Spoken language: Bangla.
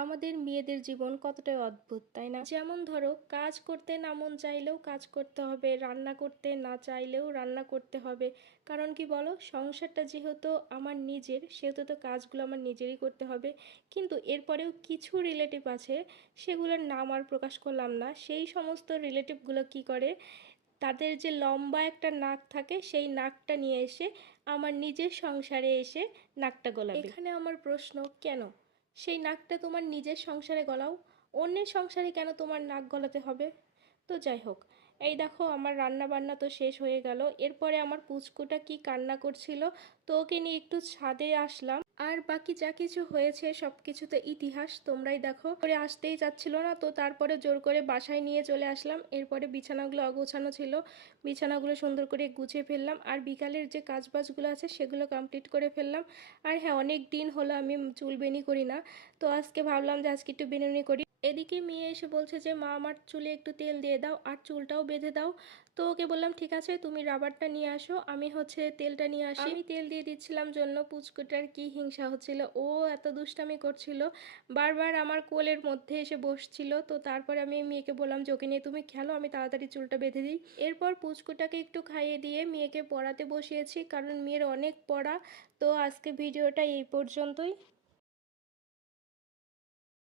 আমাদের মেয়েদের জীবন কতটাই অদ্ভুত, তাই না? যেমন ধরো, কাজ করতে না মন চাইলেও কাজ করতে হবে, রান্না করতে না চাইলেও রান্না করতে হবে। কারণ কি বলো, সংসারটা যেহেতু আমার নিজের, সেহেতু তো কাজগুলো আমার নিজেরই করতে হবে। কিন্তু এরপরেও কিছু রিলেটিভ আছে, সেগুলোর নাম আর প্রকাশ করলাম না। সেই সমস্ত রিলেটিভগুলো কি করে, তাদের যে লম্বা একটা নাক থাকে, সেই নাকটা নিয়ে এসে আমার নিজের সংসারে এসে নাকটা গলাবে। এখানে আমার প্রশ্ন, কেন? সেই নাকটা তোমার নিজের সংসারে গলাও, অন্যের সংসারে কেন তোমার নাক গলাতে হবে? তো যাই হোক, এই দেখো আমার রান্না বান্না তো শেষ হয়ে গেল। এরপরে আমার পুচকুটা কি কান্না করছিল, তো ওকে নিয়ে একটু ছাদে আসলাম। আর বাকি যা কিছু হয়েছে সব কিছু তো ইতিহাস, তোমরাই দেখো। করে আসতেই চাচ্ছিল না, তো তারপরে জোর করে বাসায় নিয়ে চলে আসলাম। এরপরে বিছানাগুলো অগোছানো ছিল, বিছানাগুলো সুন্দর করে গুছিয়ে ফেললাম। আর বিকালের যে কাজবাজগুলো আছে সেগুলো কমপ্লিট করে ফেললাম। আর হ্যাঁ, অনেক দিন হলো আমি চুল বেনি করি না, তো আজকে ভাবলাম যে আজকে একটু বেনুনি করি। এদিকে মেয়ে এসে বলছে যে মা, আমার চুলে একটু তেল দিয়ে দাও আর চুলটাও বেঁধে দাও। তো ওকে বললাম ঠিক আছে, তুমি রাবারটা নিয়ে আসো, আমি তেলটা নিয়ে আসি। আমি তেল দিয়ে দিচ্ছিলাম জন্য পুচকুটার কি হিংসা হচ্ছিল, ও এত দুষ্টামি করছিল, বারবার আমার কোলের মধ্যে এসে বসছিল। তো তারপরে আমি মেয়েকে বললাম যে ওকে নিয়ে তুমি খেলো, আমি তাড়াতাড়ি চুলটা বেঁধে দিই। এরপর পুচকুটাকে একটু খাইয়ে দিয়ে মেয়েকে পড়াতে বসিয়েছি, কারণ মেয়ের অনেক পড়া। তো আজকে ভিডিওটা এই পর্যন্তই।